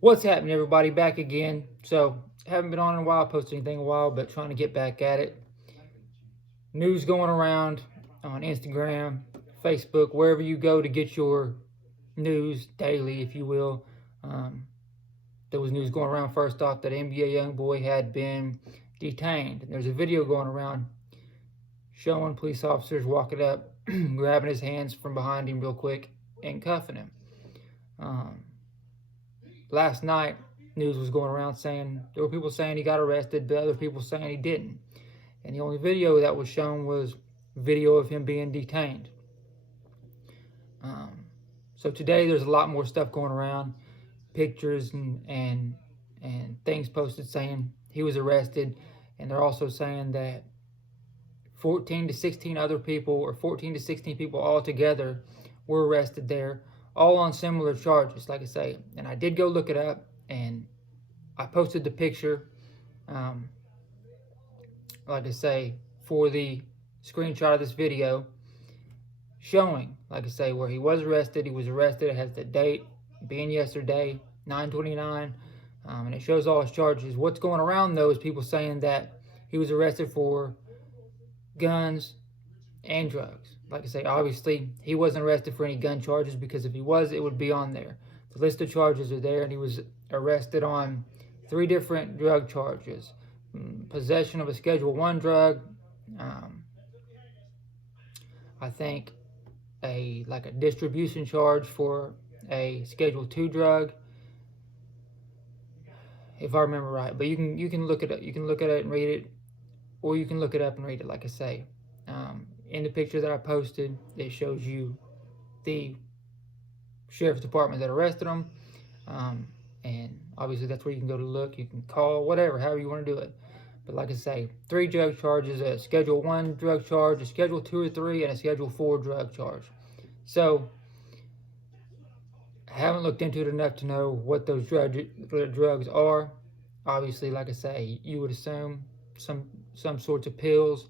What's happening, everybody? Back again. So, haven't been on in a while, posted anything in a while, but trying to get back at it. News going around on Instagram, Facebook, wherever you go to get your news daily, if you will. There was news going around first off that NBA Youngboy had been detained. And there's a video going around showing police officers walking up, grabbing his hands from behind him real quick, and cuffing him. Last night, news was going around saying there were people saying he got arrested, but other people saying he didn't. And the only video that was shown was video of him being detained. So today there's a lot more stuff going around, pictures and things posted saying he was arrested, and they're also saying that 14 to 16 other people, or 14 to 16 people altogether, were arrested there, all on similar charges, like I say. And I did go look it up, and I posted the picture, like I say, for the screenshot of this video, showing, like I say, where he was arrested. He was arrested. It has the date being yesterday, 9/29, and it shows all his charges. What's going around, though, is people saying that he was arrested for guns and drugs. Like I say, obviously, he wasn't arrested for any gun charges, because if he was, it would be on there. The list of charges are there, and he was arrested on 3 different drug charges. Possession of a Schedule I drug, I think a distribution charge for a Schedule II drug, if I remember right. But you can look at it. You can look at it and read it, or you can look it up and read it. Like I say, in the picture that I posted, it shows you the sheriff's department that arrested him, and obviously that's where you can go to look. You can call, whatever, however you want to do it. But like I say, 3 drug charges: a Schedule I drug charge, a Schedule II or III, and a Schedule IV drug charge. So I haven't looked into it enough to know what those drugs are. Obviously, like I say, you would assume some sorts of pills,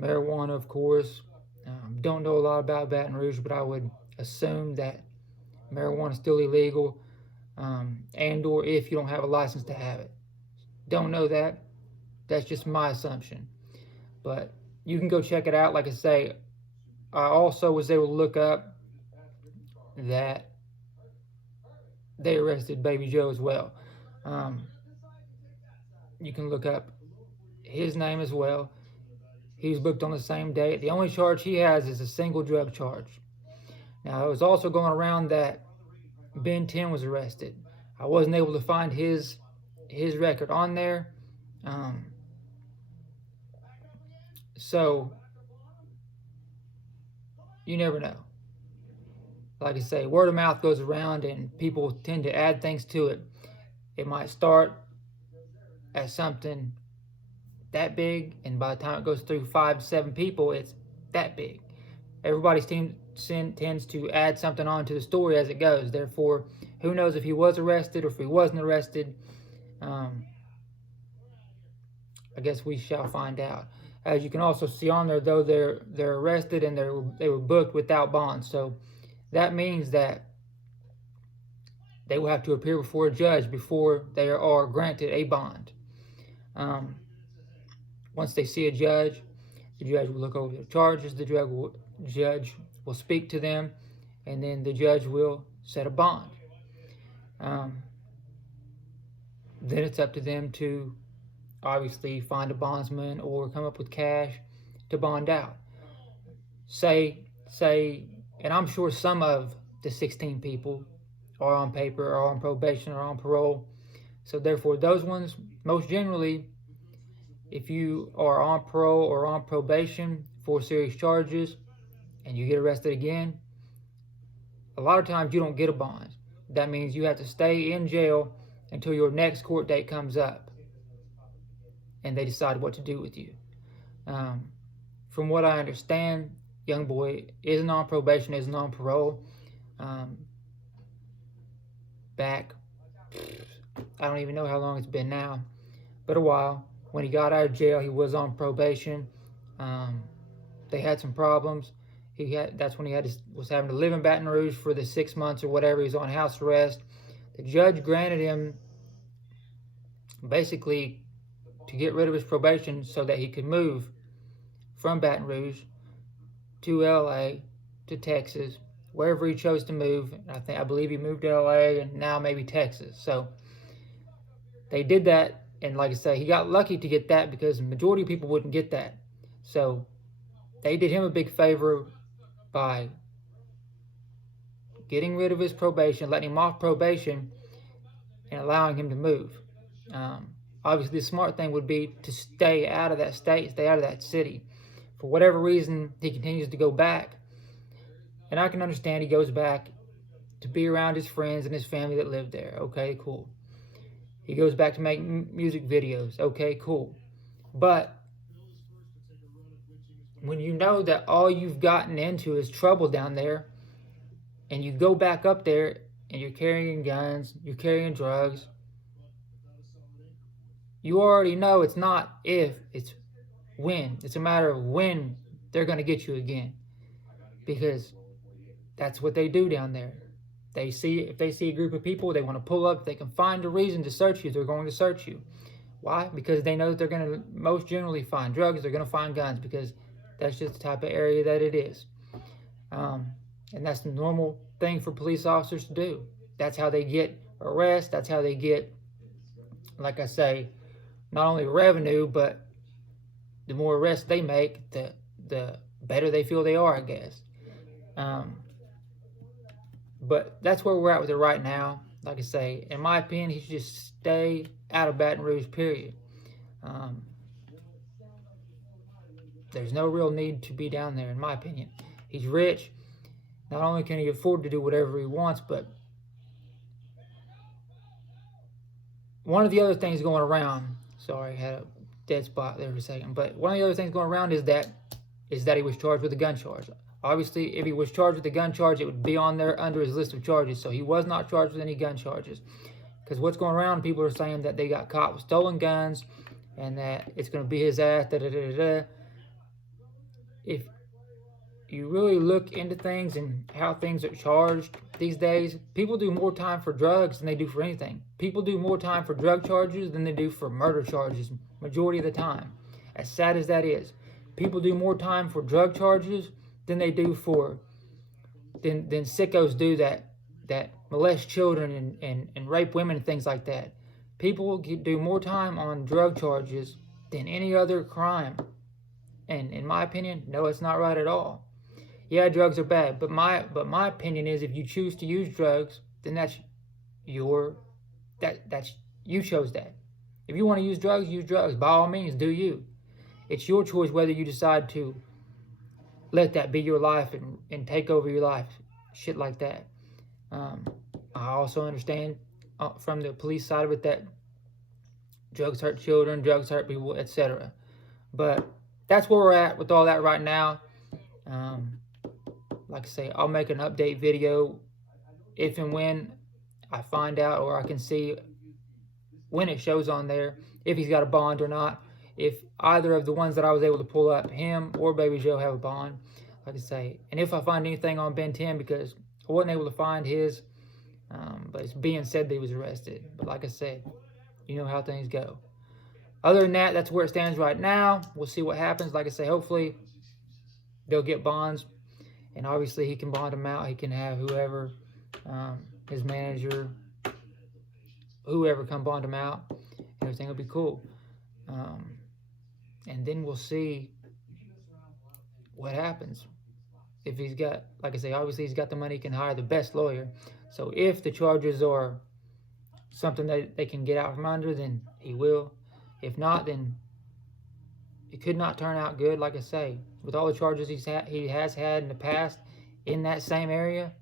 marijuana, of course. Don't know a lot about Baton Rouge, but I would assume that marijuana is still illegal, and or if you don't have a license to have it. Don't know that. That's just my assumption. But you can go check it out. Like I say, I also was able to look up that they arrested Baby Joe as well. You can look up his name as well. He was booked on the same date. The only charge he has is a single drug charge. Now, it was also going around that Ben 10 was arrested. I wasn't able to find his record on there. So, you never know. Like I say, word of mouth goes around, and people tend to add things to it. It might start as something that big, and by the time it goes through 5 to 7 people, it's that big. Everybody tends to add something onto the story as it goes. Therefore, who knows if he was arrested or if he wasn't arrested? I guess we shall find out. As you can also see on there, though, they're arrested and they were booked without bond. So that means that they will have to appear before a judge before they are granted a bond. Once they see a judge, the judge will look over the charges. The judge will speak to them, and then the judge will set a bond. Then it's up to them to obviously find a bondsman or come up with cash to bond out. Say, and I'm sure some of the 16 people are on paper, or on probation, or on parole. So therefore, those ones, most generally, if you are on parole or on probation for serious charges and you get arrested again, a lot of times you don't get a bond. That means you have to stay in jail until your next court date comes up and they decide what to do with you. From what I understand, Youngboy isn't on probation, isn't on parole. Back, I don't even know how long it's been now, but a while. When he got out of jail, he was on probation. They had some problems. That's when he was having to live in Baton Rouge for the 6 months or whatever. He was on house arrest. The judge granted him basically to get rid of his probation so that he could move from Baton Rouge to LA, to Texas, wherever he chose to move. I believe he moved to LA and now maybe Texas. So they did that, and like I say, he got lucky to get that because the majority of people wouldn't get that. So they did him a big favor by getting rid of his probation, letting him off probation, and allowing him to move. Obviously, the smart thing would be to stay out of that state, stay out of that city. For whatever reason, he continues to go back. And I can understand he goes back to be around his friends and his family that live there. Okay, cool. He goes back to make music videos. Okay, cool. But when you know that all you've gotten into is trouble down there, and you go back up there and you're carrying guns, you're carrying drugs, you already know it's not if, it's when. It's a matter of when they're going to get you again. Because that's what they do down there. If they see a group of people, they want to pull up. If they can find a reason to search you, they're going to search you. Why? Because they know that they're going to most generally find drugs. They're going to find guns because that's just the type of area that it is. And that's the normal thing for police officers to do. That's how they get arrests. That's how they get, like I say, not only revenue, but the more arrests they make, the better they feel they are, I guess. But that's where we're at with it right now. Like I say, in my opinion, he should just stay out of Baton Rouge, period. There's no real need to be down there, in my opinion. He's rich. Not only can he afford to do whatever he wants, but one of the other things going around, sorry, I had a dead spot there for a second, but one of the other things going around is that he was charged with a gun charge. Obviously, if he was charged with a gun charge, it would be on there under his list of charges. So he was not charged with any gun charges. Because what's going around, people are saying that they got caught with stolen guns and that it's going to be his ass, da-da-da-da-da. If you really look into things and how things are charged these days, people do more time for drugs than they do for anything. People do more time for drug charges than they do for murder charges, majority of the time. As sad as that is. People do more time for drug charges than they do than sickos do that molest children and rape women and things like that. People do more time on drug charges than any other crime. And in my opinion, no, it's not right at all. Yeah, drugs are bad, but my opinion is if you choose to use drugs, then that's you chose that. If you want to use drugs. By all means, do you. It's your choice whether you decide to let that be your life and take over your life, shit like that. I also understand from the police side of it that drugs hurt children, drugs hurt people, etc. But that's where we're at with all that right now. Like I say, I'll make an update video if and when I find out or I can see when it shows on there if he's got a bond or not. If either of the ones that I was able to pull up, him or Baby Joe, have a bond, like I say. And if I find anything on Ben 10, because I wasn't able to find his, but it's being said that he was arrested. But like I said, you know how things go. Other than that, that's where it stands right now. We'll see what happens. Like I say, hopefully they'll get bonds. And obviously he can bond them out. He can have whoever, his manager, whoever come bond him out. Everything will be cool. And then we'll see what happens. If he's got, like I say, obviously he's got the money, he can hire the best lawyer. So if the charges are something that they can get out from under, then he will. If not, then it could not turn out good. Like I say, with all the charges he has had in the past in that same area,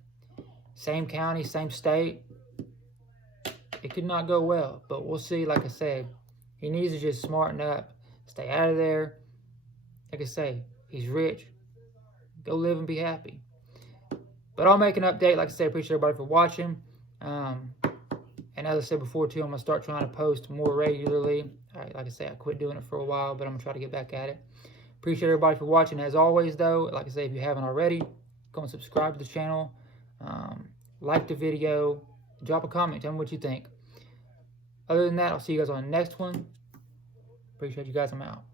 same county, same state, it could not go well. But we'll see. Like I said, he needs to just smarten up, stay out of there. Like I say, he's rich. Go live and be happy. But I'll make an update. Like I said, appreciate everybody for watching. And as I said before too, I'm going to start trying to post more regularly. Like I say, I quit doing it for a while, but I'm going to try to get back at it. Appreciate everybody for watching. As always, though, like I say, if you haven't already, go and subscribe to the channel. Like the video. Drop a comment. Tell me what you think. Other than that, I'll see you guys on the next one. Appreciate you guys. I'm out.